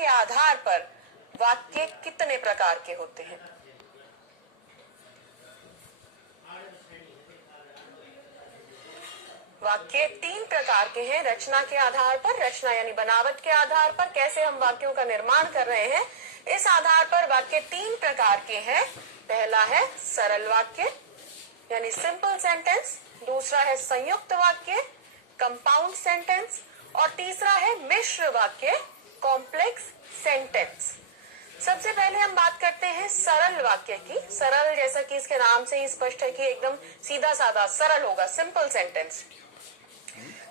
के आधार पर वाक्य कितने प्रकार के होते हैं? वाक्य 3 प्रकार के हैं। रचना के आधार पर, रचना यानी बनावट के आधार पर, कैसे हम वाक्यों का निर्माण कर रहे हैं, इस आधार पर वाक्य 3 प्रकार के हैं। पहला है सरल वाक्य यानी सिंपल सेंटेंस, दूसरा है संयुक्त वाक्य कंपाउंड सेंटेंस, और तीसरा है मिश्र वाक्य कॉम्प्लेक्स सेंटेंस। सबसे पहले हम बात करते हैं सरल वाक्य की। सरल जैसा कि इसके नाम से ही स्पष्ट है कि एकदम सीधा साधा सरल होगा, सिंपल सेंटेंस।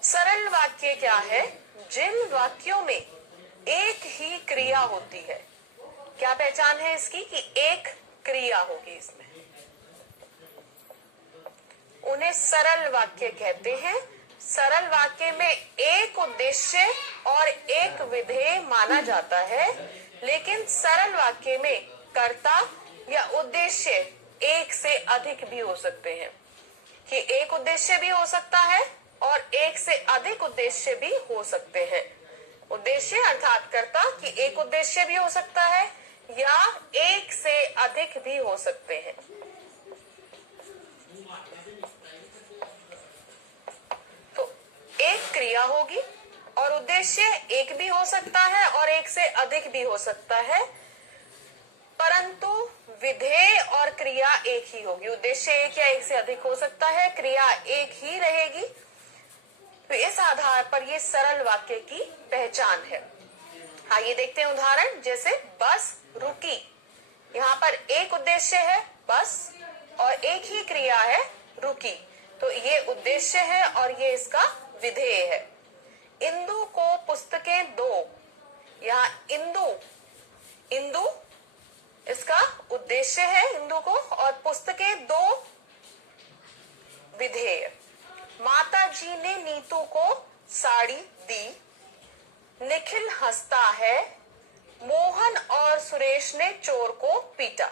सरल वाक्य क्या है? जिन वाक्यों में एक ही क्रिया होती है। क्या पहचान है इसकी? कि एक क्रिया होगी इसमें, उन्हें सरल वाक्य कहते हैं। सरल वाक्य में एक उद्देश्य और एक विधेय माना जाता है, लेकिन सरल वाक्य में कर्ता या उद्देश्य एक से अधिक भी हो सकते हैं। कि एक उद्देश्य भी हो सकता है और एक से अधिक उद्देश्य भी हो सकते हैं। उद्देश्य अर्थात कर्ता कि एक उद्देश्य भी हो सकता है या एक से अधिक भी हो सकते हैं। तो एक क्रिया होगी और उद्देश्य एक भी हो सकता है और एक से अधिक भी हो सकता है, परंतु विधेय और क्रिया एक ही होगी। उद्देश्य एक या एक से अधिक हो सकता है, क्रिया एक ही रहेगी। तो इस आधार पर ये सरल वाक्य की पहचान है। आइए देखते हैं उदाहरण। जैसे बस रुकी, यहाँ पर एक उद्देश्य है बस और एक ही क्रिया है रुकी, तो ये उद्देश्य है और ये इसका विधेय है। इंदु को पुस्तकें दो, यहाँ इंदु इसका उद्देश्य है इंदु को, और पुस्तकें दो विधेय। माता जी ने नीतू को साड़ी दी, निखिल हंसता है, मोहन और सुरेश ने चोर को पीटा।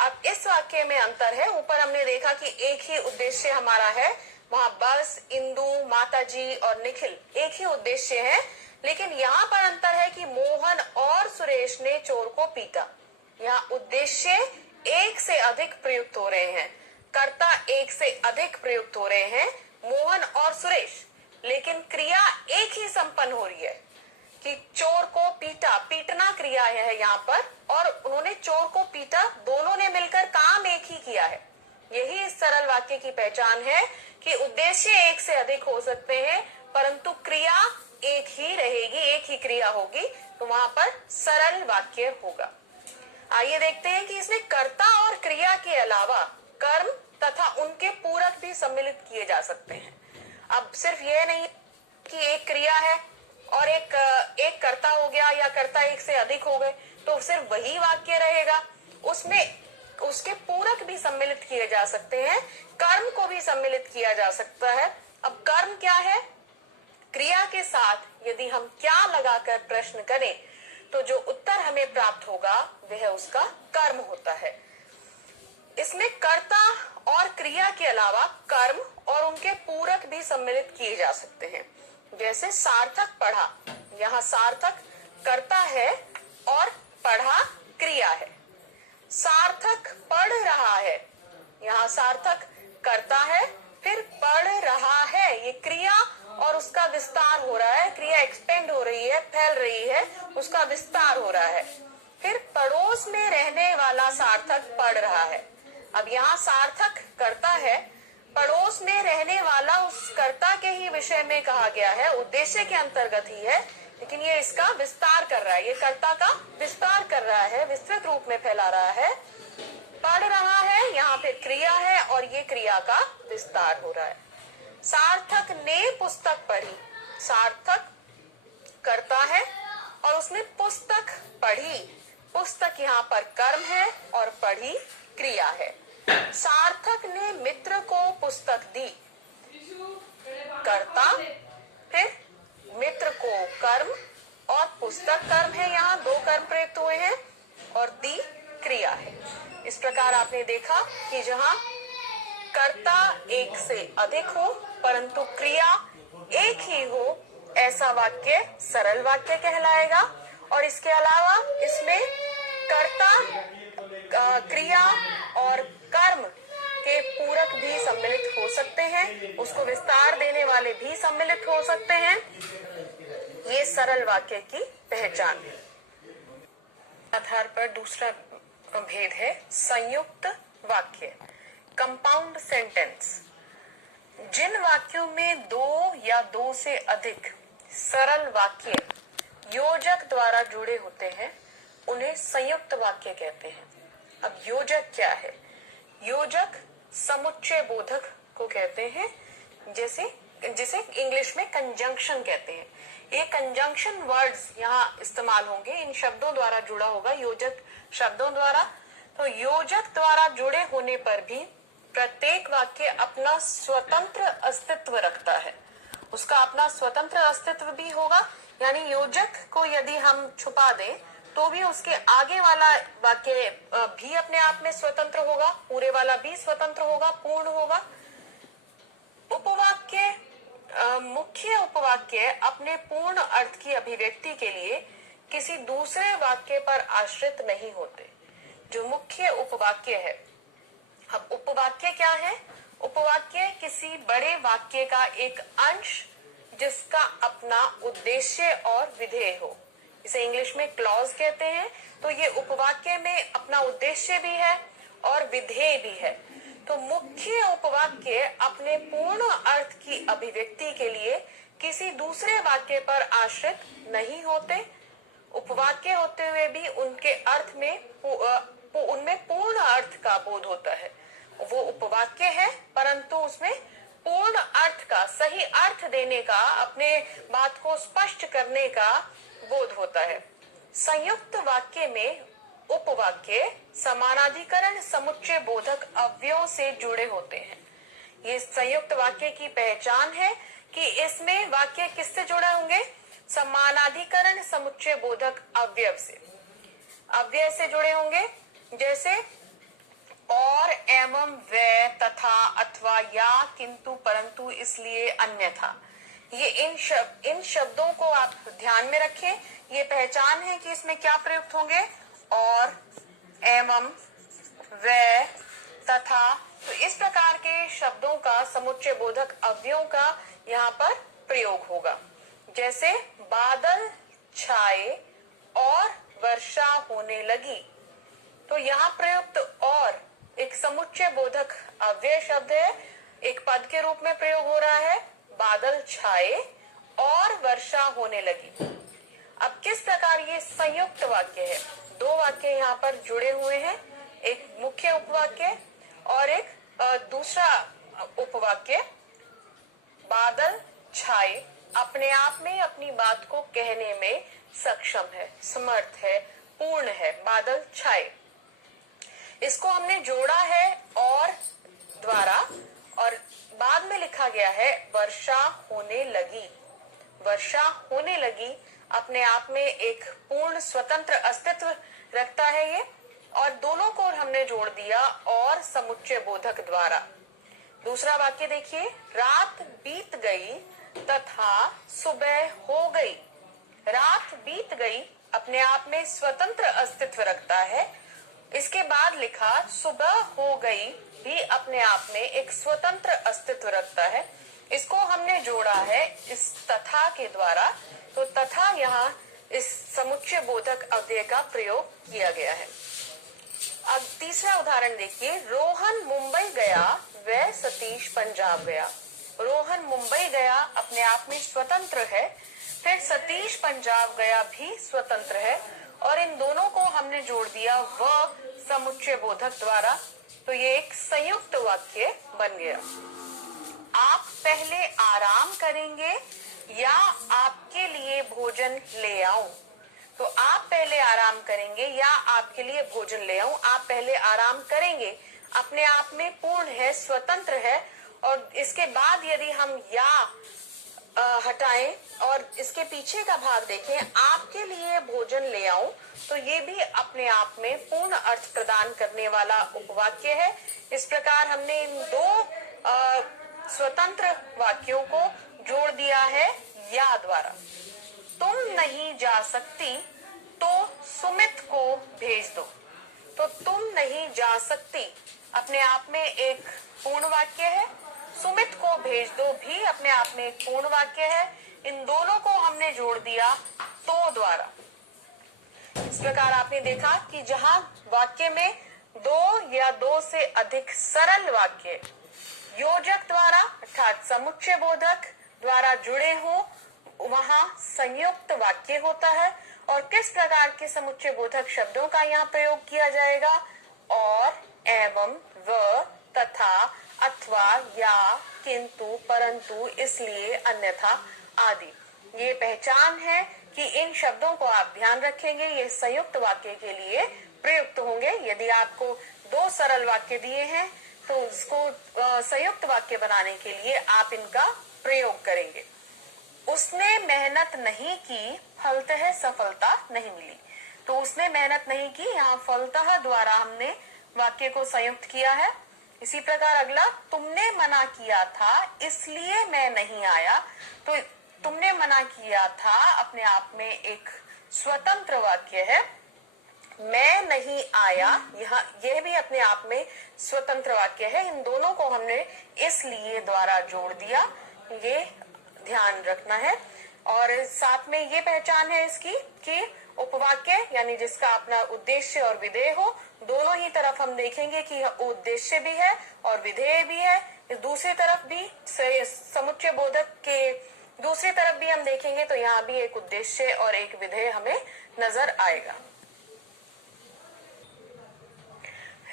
अब इस वाक्य में अंतर है। ऊपर हमने देखा कि एक ही उद्देश्य हमारा है, वहां बस, इंदु, माताजी और निखिल एक ही उद्देश्य है, लेकिन यहाँ पर अंतर है कि मोहन और सुरेश ने चोर को पीटा। यहाँ उद्देश्य एक से अधिक प्रयुक्त हो रहे हैं, कर्ता एक से अधिक प्रयुक्त हो रहे हैं, मोहन और सुरेश, लेकिन क्रिया एक ही संपन्न हो रही है कि चोर को पीटा। पीटना क्रिया है यहाँ पर, और उन्होंने चोर को पीटा, दोनों ने मिलकर काम एक ही किया है। यही इस सरल वाक्य की पहचान है कि उद्देश्य एक से अधिक हो सकते हैं, परंतु क्रिया एक ही रहेगी, एक ही क्रिया होगी, तो वहां पर सरल वाक्य होगा। आइए देखते हैं कि इसमें कर्ता और क्रिया के अलावा कर्म तथा उनके पूरक भी सम्मिलित किए जा सकते हैं। अब सिर्फ यह नहीं कि एक क्रिया है और एक कर्ता हो गया या कर्ता एक से अधिक हो गए तो सिर्फ वही वाक्य रहेगा, उसमें उसके पूरक भी सम्मिलित किए जा सकते हैं, कर्म को भी सम्मिलित किया जा सकता है। अब कर्म क्या है? क्रिया के साथ यदि हम क्या लगाकर प्रश्न करें तो जो उत्तर हमें प्राप्त होगा वह उसका कर्म होता है। इसमें कर्ता और क्रिया के अलावा कर्म और उनके पूरक भी सम्मिलित किए जा सकते हैं। जैसे सार्थक पढ़ा, यहाँ सार्थक कर्ता है और पढ़ा क्रिया है। सार्थक पढ़ रहा है, यहाँ सार्थक कर्ता है, फिर पढ़ रहा है, ये क्रिया और उसका विस्तार हो रहा है, क्रिया एक्सपेंड हो रही है, फैल रही है, उसका विस्तार हो रहा है। फिर पड़ोस में रहने वाला सार्थक पढ़ रहा है। अब यहाँ सार्थक कर्ता है, पड़ोस में रहने वाला उस कर्ता के ही विषय में कहा गया है, उद्देश्य के अंतर्गत ही है, लेकिन ये इसका विस्तार कर रहा है, ये कर्ता का विस्तार कर रहा है, विस्तृत रूप में फैला रहा है। पढ़ रहा है, यहाँ फिर क्रिया है और ये क्रिया का विस्तार हो रहा है। सार्थक ने पुस्तक पढ़ी, सार्थक करता है और उसने पुस्तक पढ़ी, पुस्तक यहाँ पर कर्म है और पढ़ी क्रिया है। सार्थक ने मित्र को पुस्तक दी, कर्ता, फिर मित्र को कर्म और पुस्तक कर्म है, यहाँ दो कर्म प्रयुक्त हुए हैं, और दी क्रिया है। इस प्रकार आपने देखा कि जहाँ कर्ता एक से अधिक हो परंतु क्रिया एक ही हो, ऐसा वाक्य सरल वाक्य कहलाएगा, और इसके अलावा इसमें कर्ता, क्रिया और कर्म के पूरक भी सम्मिलित हो सकते हैं, उसको विस्तार देने वाले भी सम्मिलित हो सकते हैं। ये सरल वाक्य की पहचान है। आधार पर दूसरा भेद है संयुक्त वाक्य, कंपाउंड सेंटेंस। जिन वाक्यों में दो या दो से अधिक सरल वाक्य योजक द्वारा जुड़े होते हैं उन्हें संयुक्त वाक्य कहते हैं। अब योजक क्या है? योजक समुच्चय बोधक को कहते हैं, जिसे इंग्लिश में कंजंक्शन कहते हैं। ये कंजंक्शन वर्ड्स यहाँ इस्तेमाल होंगे, इन शब्दों द्वारा जुड़ा होगा, योजक शब्दों द्वारा। तो योजक द्वारा जुड़े होने पर भी प्रत्येक वाक्य अपना स्वतंत्र अस्तित्व रखता है, उसका अपना स्वतंत्र अस्तित्व भी होगा। यानी योजक को यदि हम छुपा दें तो भी उसके आगे वाला वाक्य भी अपने आप में स्वतंत्र होगा, पूरे वाला भी स्वतंत्र होगा, पूर्ण होगा। उपवाक्य, मुख्य उपवाक्य अपने पूर्ण अर्थ की अभिव्यक्ति के लिए किसी दूसरे वाक्य पर आश्रित नहीं होते, जो मुख्य उपवाक्य है। अब उपवाक्य क्या है? उपवाक्य किसी बड़े वाक्य का एक अंश जिसका अपना उद्देश्य और विधेय हो, इसे इंग्लिश में क्लॉज कहते हैं। तो ये उपवाक्य में अपना उद्देश्य भी है और विधेय भी है। तो मुख्य उपवाक्य अपने पूर्ण अर्थ की अभिव्यक्ति के लिए किसी दूसरे वाक्य पर आश्रित नहीं होते। उपवाक्य होते हुए भी उनके अर्थ में उनमें पूर्ण अर्थ का बोध होता है। वो उपवाक्य है परंतु उसमें पूर्ण अर्थ का, सही अर्थ देने का, अपने बात को स्पष्ट करने का बोध होता है। संयुक्त वाक्य में उपवाक्य समानाधिकरण समुच्चय बोधक अवयव से जुड़े होते हैं। ये संयुक्त वाक्य की पहचान है कि इसमें वाक्य किससे जुड़े होंगे? समानाधिकरण समुच्चय बोधक अवयव से, अव्यय से जुड़े होंगे। जैसे और, एवं, व, तथा, अथवा, या, किंतु, परंतु, इसलिए, अन्यथा। ये इन शब्दों को आप ध्यान में रखें। ये पहचान है कि इसमें क्या प्रयुक्त होंगे? और, एवं, व, तथा। तो इस प्रकार के शब्दों का समुच्चय बोधक अवयवों का यहाँ पर प्रयोग होगा। जैसे बादल छाए और वर्षा होने लगी, तो यहाँ प्रयुक्त और एक समुच्चय बोधक अव्यय शब्द है, एक पद के रूप में प्रयोग हो रहा है। बादल छाए और वर्षा होने लगी। अब किस प्रकार ये संयुक्त वाक्य है? दो वाक्य यहाँ पर जुड़े हुए हैं, एक मुख्य उपवाक्य और एक दूसरा उपवाक्य। बादल छाए अपने आप में अपनी बात को कहने में सक्षम है, समर्थ है, पूर्ण है। बादल छाए, इसको हमने जोड़ा है और द्वारा, और बाद में लिखा गया है वर्षा होने लगी। वर्षा होने लगी अपने आप में एक पूर्ण स्वतंत्र अस्तित्व रखता है ये, और दोनों को हमने जोड़ दिया और समुच्चय बोधक द्वारा। दूसरा वाक्य देखिए, रात बीत गई तथा सुबह हो गई। रात बीत गई अपने आप में स्वतंत्र अस्तित्व रखता है। इसके बाद लिखा सुबह हो गई भी अपने आप में एक स्वतंत्र अस्तित्व रखता है। इसको हमने जोड़ा है इस तथा के द्वारा। तो तथा यहाँ इस समुच्चय बोधक अव्यय का प्रयोग किया गया है। अब तीसरा उदाहरण देखिए, रोहन मुंबई गया व सतीश पंजाब गया। रोहन मुंबई गया अपने आप में स्वतंत्र है, फिर सतीश पंजाब गया भी स्वतंत्र है, और इन दोनों को हमने जोड़ दिया व समुच्चय बोधक द्वारा। तो ये एक संयुक्त वाक्य बन गया। आप पहले आराम करेंगे या आपके लिए भोजन ले आऊं? तो आप पहले आराम करेंगे या आपके लिए भोजन ले आऊं। आप पहले आराम करेंगे अपने आप में पूर्ण है, स्वतंत्र है, और इसके बाद यदि हम या हटाएं और इसके पीछे का भाग देखें, आपके लिए भोजन ले आऊं, तो ये भी अपने आप में पूर्ण अर्थ प्रदान करने वाला उपवाक्य है। इस प्रकार हमने इन दो स्वतंत्र वाक्यों को जोड़ दिया है या द्वारा। तुम नहीं जा सकती तो सुमित को भेज दो। तो तुम नहीं जा सकती अपने आप में एक पूर्ण वाक्य है, सुमित को भेज दो भी अपने आप में एक पूर्ण वाक्य है। इन दोनों को हमने जोड़ दिया तो द्वारा। इस प्रकार आपने देखा कि जहां वाक्य में दो या दो से अधिक सरल वाक्य योजक द्वारा अर्थात समुच्चय बोधक द्वारा जुड़े हो, वहां संयुक्त वाक्य होता है। और किस प्रकार के समुच्चय बोधक शब्दों का यहाँ प्रयोग किया जाएगा? और, एवं, व, तथा, अथवा, या, किंतु, परंतु, इसलिए, अन्यथा आदि। ये पहचान है कि इन शब्दों को आप ध्यान रखेंगे, ये संयुक्त वाक्य के लिए प्रयुक्त होंगे। यदि आपको दो सरल वाक्य दिए हैं तो उसको संयुक्त वाक्य बनाने के लिए आप इनका प्रयोग करेंगे। उसने मेहनत नहीं की, फलतः सफलता नहीं मिली। तो उसने मेहनत नहीं की, यहाँ फलतः द्वारा हमने वाक्य को संयुक्त किया है। इसी प्रकार अगला, तुमने मना किया था इसलिए मैं नहीं आया। तो तुमने मना किया था अपने आप में एक स्वतंत्र वाक्य है। मैं नहीं आया, यह भी अपने आप में स्वतंत्र वाक्य है। इन दोनों को हमने इसलिए द्वारा जोड़ दिया, ये ध्यान रखना है। और साथ में ये पहचान है इसकी कि उपवाक्य यानी जिसका अपना उद्देश्य और विधेय हो, दोनों ही तरफ हम देखेंगे कि उद्देश्य भी है और विधेय भी है। इस दूसरी तरफ भी समुच्चय बोधक के दूसरी तरफ भी हम देखेंगे तो यहाँ भी एक उद्देश्य और एक विधेय हमें नजर आएगा।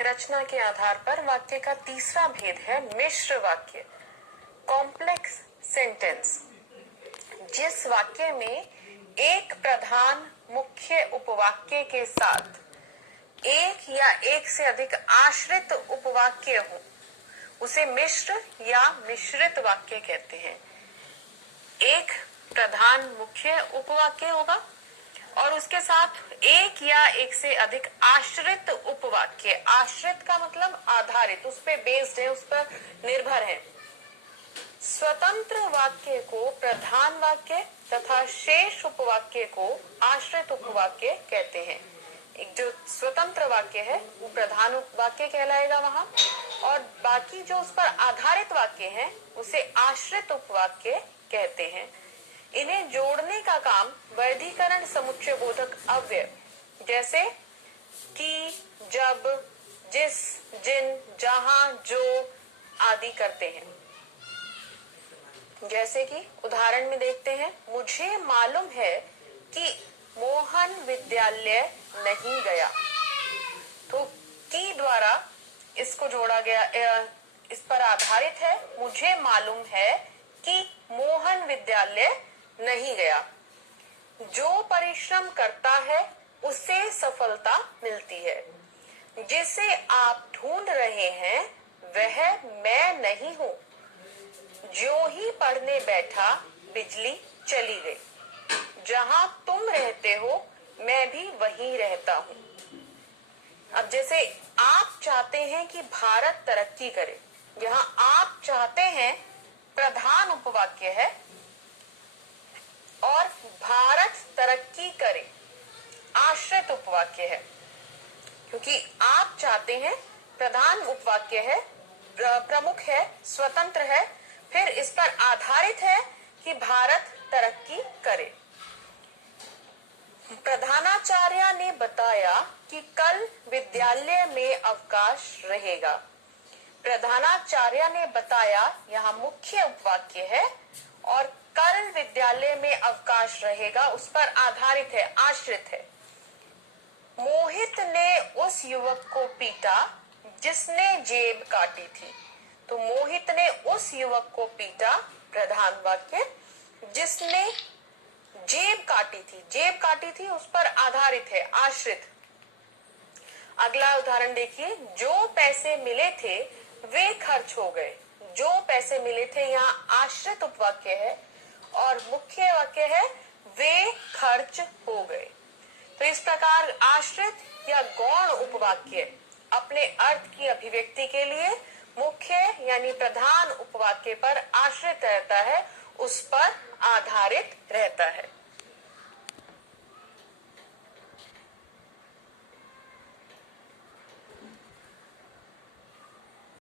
रचना के आधार पर वाक्य का तीसरा भेद है मिश्र वाक्य, कॉम्प्लेक्स सेंटेंस। जिस वाक्य में एक प्रधान मुख्य उपवाक्य के साथ एक या एक से अधिक आश्रित उपवाक्य हो, उसे मिश्र या मिश्रित वाक्य कहते हैं। एक प्रधान मुख्य उपवाक्य होगा और उसके साथ एक या एक से अधिक आश्रित उपवाक्य। आश्रित का मतलब आधारित, उस पर बेस्ड है, उस पर निर्भर है। स्वतंत्र वाक्य को प्रधान वाक्य तथा शेष उपवाक्य को आश्रित उपवाक्य कहते हैं। एक जो स्वतंत्र वाक्य है वो प्रधान वाक्य कहलाएगा वहां, और बाकी जो उस पर आधारित वाक्य हैं उसे आश्रित उपवाक्य कहते हैं। इन्हें जोड़ने का काम वर्गीकरण समुच्चय बोधक अव्यय जैसे कि, जब, जिस, जिन, जहां, जो आदि करते हैं। जैसे कि उदाहरण में देखते हैं, मुझे मालूम है कि मोहन विद्यालय नहीं गया। तो की द्वारा इसको जोड़ा गया, इस पर आधारित है। मुझे मालूम है कि मोहन विद्यालय नहीं गया। जो परिश्रम करता है उसे सफलता मिलती है। जिसे आप ढूंढ रहे हैं वह मैं नहीं हूँ। जो ही पढ़ने बैठा बिजली चली गई। जहाँ तुम रहते हो मैं भी वहीं रहता हूँ। अब जैसे आप चाहते हैं कि भारत तरक्की करे, यहाँ आप चाहते हैं प्रधान उपवाक्य है और भारत तरक्की करे आश्रित उपवाक्य है। क्योंकि आप चाहते हैं प्रधान उपवाक्य है, प्रमुख है, स्वतंत्र है, फिर इस पर आधारित है कि भारत तरक्की करे। प्रधानाचार्य ने बताया कि कल विद्यालय में अवकाश रहेगा। प्रधानाचार्य ने बताया यहाँ मुख्य उपवाक्य है और कल विद्यालय में अवकाश रहेगा उस पर आधारित है, आश्रित है। मोहित ने उस युवक को पीटा जिसने जेब काटी थी। तो मोहित ने उस युवक को पीटा प्रधान वाक्य, जिसने जेब काटी थी उस पर आधारित है, आश्रित। अगला उदाहरण देखिए, जो पैसे मिले थे वे खर्च हो गए। जो पैसे मिले थे यहाँ आश्रित उपवाक्य है और मुख्य वाक्य है वे खर्च हो गए। तो इस प्रकार आश्रित या गौण उपवाक्य अपने अर्थ की अभिव्यक्ति के लिए मुख्य यानी प्रधान उपवाक्य पर आश्रित रहता है, उस पर आधारित रहता है।